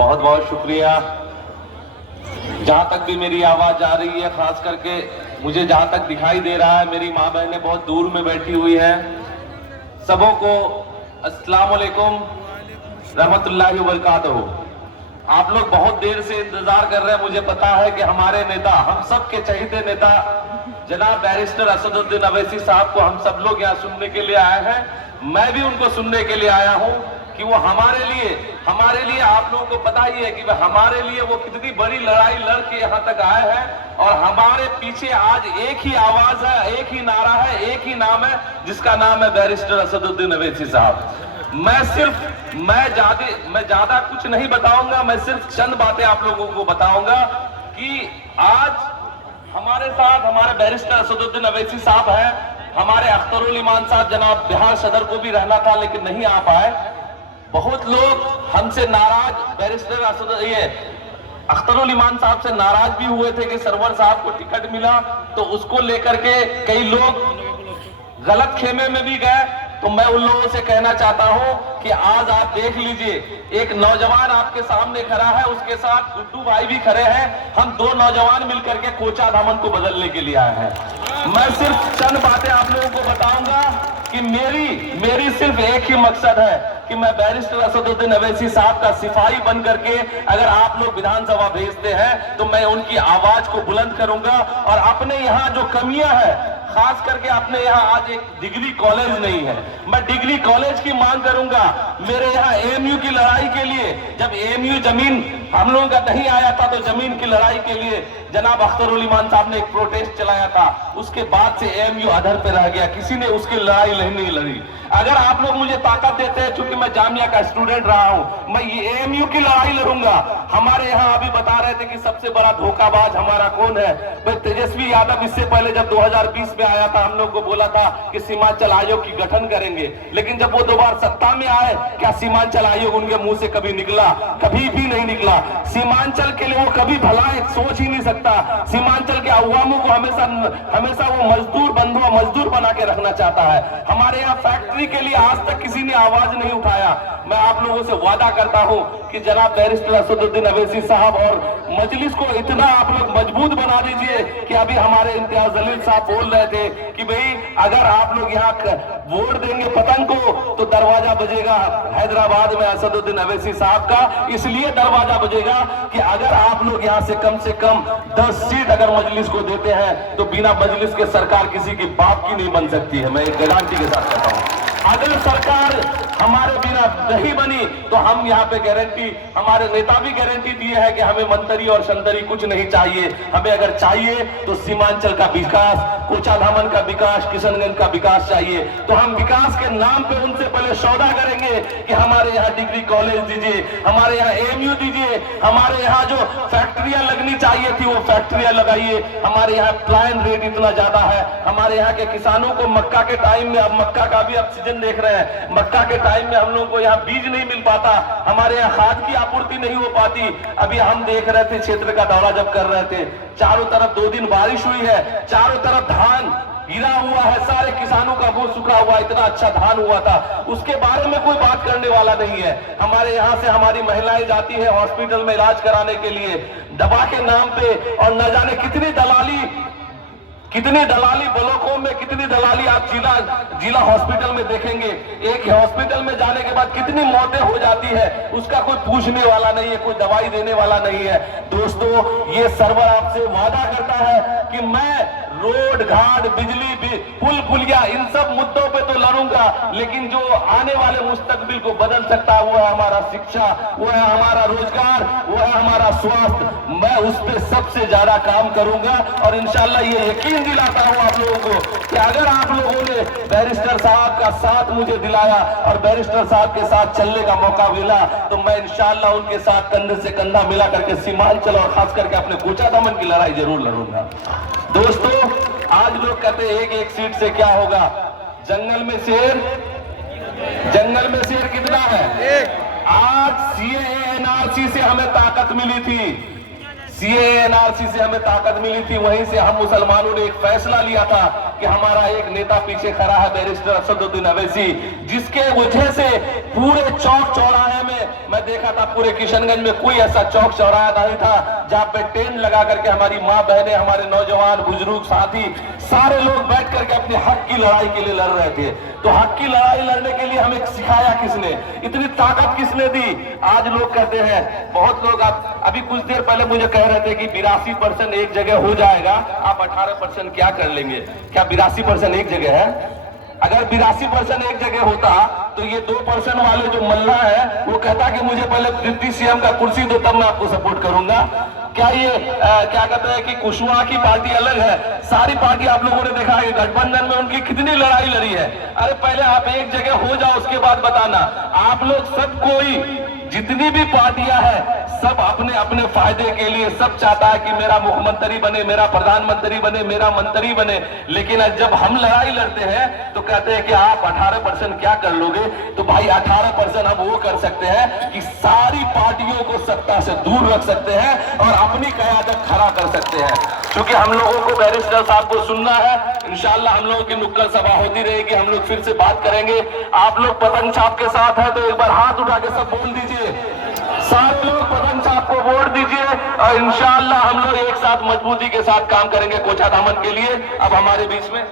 बहुत बहुत शुक्रिया। जहां तक भी मेरी आवाज जा रही है, खास करके मुझे जहां तक दिखाई दे रहा है, मेरी माँ बहनें बहुत दूर में बैठी हुई हैं। सबों को अस्सलाम वालेकुम रहमतुल्लाहि व बरकातहू। आप लोग बहुत देर से इंतजार कर रहे हैं। मुझे पता है कि हमारे नेता, हम सब के चहीते नेता जनाब बैरिस्टर असदुद्दीन अवैसी साहब को हम सब लोग यहाँ सुनने के लिए आए हैं। मैं भी उनको सुनने के लिए आया हूँ कि वो हमारे लिए आप लोगों को पता ही है कि हमारे लिए वो कितनी बड़ी लड़ाई लड़ के यहाँ तक आए हैं। और हमारे पीछे आज एक ही आवाज है, एक ही नारा है, एक ही नाम है, जिसका नाम है बैरिस्टर असदुद्दीन अवैसी साहब। मैं ज्यादा कुछ नहीं बताऊंगा। मैं सिर्फ चंद बातें आप लोगों को बताऊंगा कि आज हमारे साथ हमारे बैरिस्टर असदुद्दीन अवैसी साहब हैं। हमारे अख्तरुल ईमान साहब जनाब बिहार सदर को भी रहना था लेकिन नहीं आ पाए। बहुत लोग हमसे नाराज, बैरिस्टर अख्तरुल ईमान साहब से नाराज भी हुए थे कि सरवर साहब को टिकट मिला, तो उसको लेकर के कई लोग गलत खेमे में भी गए। तो मैं उन लोगों से कहना चाहता हूं कि आज आप देख लीजिए, एक नौजवान आपके सामने खड़ा है, उसके साथ गुड्डू भाई भी खड़े हैं। हम दो नौजवान मिलकर के कोचा दामन को बदलने के लिए आए हैं। मैं सिर्फ चंद बातें आप लोगों को बताऊंगा कि मेरी सिर्फ एक ही मकसद है कि मैं बैरिस्टर असदुद्दीन अवैसी साहब का सिपाही बन करके अगर आप लोग विधानसभा भेजते हैं तो मैं उनकी आवाज को बुलंद करूंगा। और अपने यहाँ जो कमियां है, खास करके अपने यहाँ आज एक डिग्री कॉलेज नहीं है, मैं डिग्री कॉलेज की मांग करूंगा। मेरे यहाँ एएमयू की लड़ाई के लिए, जब एएमयू जमीन हम लोगों का नहीं आया था, तो जमीन की लड़ाई के लिए जनाब अख्तरुल ईमान साहब ने एक प्रोटेस्ट चलाया था। उसके बाद से एएमयू अधर पे रह गया, किसी ने उसकी लड़ाई नहीं लड़ी। अगर आप लोग मुझे ताकत देते हैं, चूंकि मैं जामिया का स्टूडेंट रहा हूं, मैं ये एएमयू की लड़ाई लड़ूंगा। हमारे यहाँ अभी बता रहे थे कि सबसे बड़ा धोखाबाज हमारा कौन है। भाई तेजस्वी यादव इससे पहले जब 2020 में आया था, हम लोग को बोला था कि सीमांचल आयोग की गठन करेंगे, लेकिन जब वो दोबारा सत्ता में आए, क्या सीमांचल आयोग उनके मुंह से कभी निकला? कभी भी नहीं निकला। सीमांचल के लिए वो कभी भला सोच ही नहीं सकता। सीमांचल के अवामों को हमेशा वो मजदूर बना के रखना चाहता है। हमारे यहाँ फैक्ट्री के लिए आज तक किसी ने आवाज नहीं उठाया। मैं आप लोगों से वादा करता हूं कि जनाब बैरिस्टर असदुद्दीन अवैसी साहब और मजलिस को इतना आप लोग मजबूत बना दीजिए कि अभी हमारे इम्तियाज जलील साहब बोल रहे थे कि भाई अगर आप लोग यहाँ वोट देंगे पतंग को तो दरवाजा बजेगा हैदराबाद में असदुद्दीन अवैसी साहब का। इसलिए दरवाजा बजेगा कि अगर आप लोग यहाँ से कम 10 सीट अगर मजलिस को देते हैं तो बिना मजलिस के सरकार किसी की बाप की नहीं बन सकती है। मैं एक गारंटी के साथ कहता हूँ, अगर सरकार हमारे बिना नहीं बनी तो हम यहाँ पे गारंटी, हमारे नेता भी गारंटी दिए हैं कि हमें मंत्री और शंतरी कुछ नहीं चाहिए। हमें अगर चाहिए तो सीमांचल का विकास, कोचा धामन का विकास, किशनगंज का विकास चाहिए। तो हम विकास के नाम पे उनसे पहले सौदा करेंगे कि हमारे यहाँ डिग्री कॉलेज दीजिए, हमारे यहाँ एएमयू दीजिए, हमारे यहाँ जो फैक्ट्रियां लगनी चाहिए थी वो फैक्ट्रियां लगाइए। हमारे यहाँ प्लान रेट इतना ज्यादा है। हमारे यहाँ के किसानों को मक्का के टाइम में, अब मक्का का भी अब सीजन देख रहे हैं, मक्का के टाइम में हम लोगों को यहाँ बीज नहीं मिल पाता, हमारे यहाँ खाद की आपूर्ति नहीं हो पाती। अभी हम देख रहे थे, क्षेत्र का दौरा जब कर रहे थे, चारों तरफ 2 दिन बारिश हुई है, चारों तरफ धान गिरा हुआ है, सारे किसानों का मुंह सूखा हुआ, इतना अच्छा धान हुआ था, उसके बारे में कोई बात करने वाला नहीं है। हमारे यहाँ से हमारी महिलाएं जाती है हॉस्पिटल में इलाज कराने के लिए दवा के नाम पे, और न जाने कितनी दलाली ब्लॉकों में, कितनी दलाली आप जिला हॉस्पिटल में देखेंगे। एक हॉस्पिटल में जाने के बाद कितनी मौतें हो जाती है, उसका कोई पूछने वाला नहीं है, कोई दवाई देने वाला नहीं है। दोस्तों, ये सर्वर आपसे वादा करता है कि मैं रोड घाट, बिजली, पुल पुलिया, इन सब मुद्दों पे तो लड़ूंगा, लेकिन जो आने वाले मुस्तकबिल को बदल सकता है वो है हमारा शिक्षा, वो है हमारा रोजगार, वो है हमारा स्वास्थ्य। मैं उस पे सबसे ज्यादा काम करूंगा और इंशाल्लाह ये यकीन दिलाता हूं आप लोगों को कि अगर आप लोगों ने बैरिस्टर साहब का साथ मुझे दिलाया और बैरिस्टर साहब के साथ चलने का मौका मिला तो मैं इंशाल्लाह उनके साथ कंधे से कंधा मिला करके सीमांचल और खास करके अपने कोचा दामन की लड़ाई जरूर लड़ूंगा। दोस्तों, आज लोग कहते हैं एक सीट से क्या होगा, जंगल में शेर कितना है? आज सीएए एनआरसी से हमें ताकत मिली थी, सीएए एनआरसी से हमें ताकत मिली थी, वहीं से हम मुसलमानों ने एक फैसला लिया था कि हमारा एक नेता पीछे खड़ा है, बैरिस्टर असदुद्दीन अवैसी, जिसके वजह से पूरे चौक चौराहे में मैं देखा था, पूरे किशनगंज में कोई ऐसा चौक चौराहा नहीं था जहां पे टेंट लगा करके हमारी माँ बहनें, हमारे नौजवान बुजुर्ग साथी सारे लोग बैठ करके अपने हक की लड़ाई के लिए लड़ रहे थे। तो हक की लड़ाई लड़ने के लिए हमें सिखाया किसने, इतनी ताकत किसने दी? आज लोग कहते हैं, बहुत लोग अभी कुछ देर पहले मुझे कह रहे थे कि 82% एक जगह हो जाएगा, आप 18% क्या कर लेंगे? क्या 82% एक जगह है? अगर 82% एक जगह होता तो ये 2% वाले जो मल्ला है वो कहता कि मुझे पहले डिप्टी सीएम का कुर्सी दो तब मैं आपको सपोर्ट करूंगा। क्या ये क्या कहते हैं कि कुशवाहा की पार्टी अलग है? सारी पार्टी आप लोगों ने देखा है गठबंधन में उनकी कितनी लड़ाई लड़ी है। अरे पहले आप एक जगह हो जाओ, उसके बाद बताना। आप लोग सब कोई जितनी भी पार्टियां हैं सब अपने अपने फायदे के लिए सब चाहता है कि मेरा मुख्यमंत्री बने, मेरा प्रधानमंत्री बने, मेरा मंत्री बने। लेकिन जब हम लड़ाई लड़ते हैं तो कहते हैं कि आप 18% क्या कर लोगे? तो भाई 18% हम वो कर सकते हैं कि सारी पार्टियों को सत्ता से दूर रख सकते हैं और अपनी क़यादत खड़ा कर सकते हैं। क्योंकि हम लोगों को बैरिस्टर साहब को सुनना है, इंशाल्लाह हम लोगों की नुक्कड़ सभा होती रहेगी, हम लोग फिर से बात करेंगे। आप लोग पतंग छाप के साथ है तो एक बार हाथ उठा के सब बोल दीजिए, सारे लोग पतंग छाप को वोट दीजिए और इंशाअल्लाह हम लोग एक साथ मजबूती के साथ काम करेंगे कोचा दामन के लिए। अब हमारे बीच में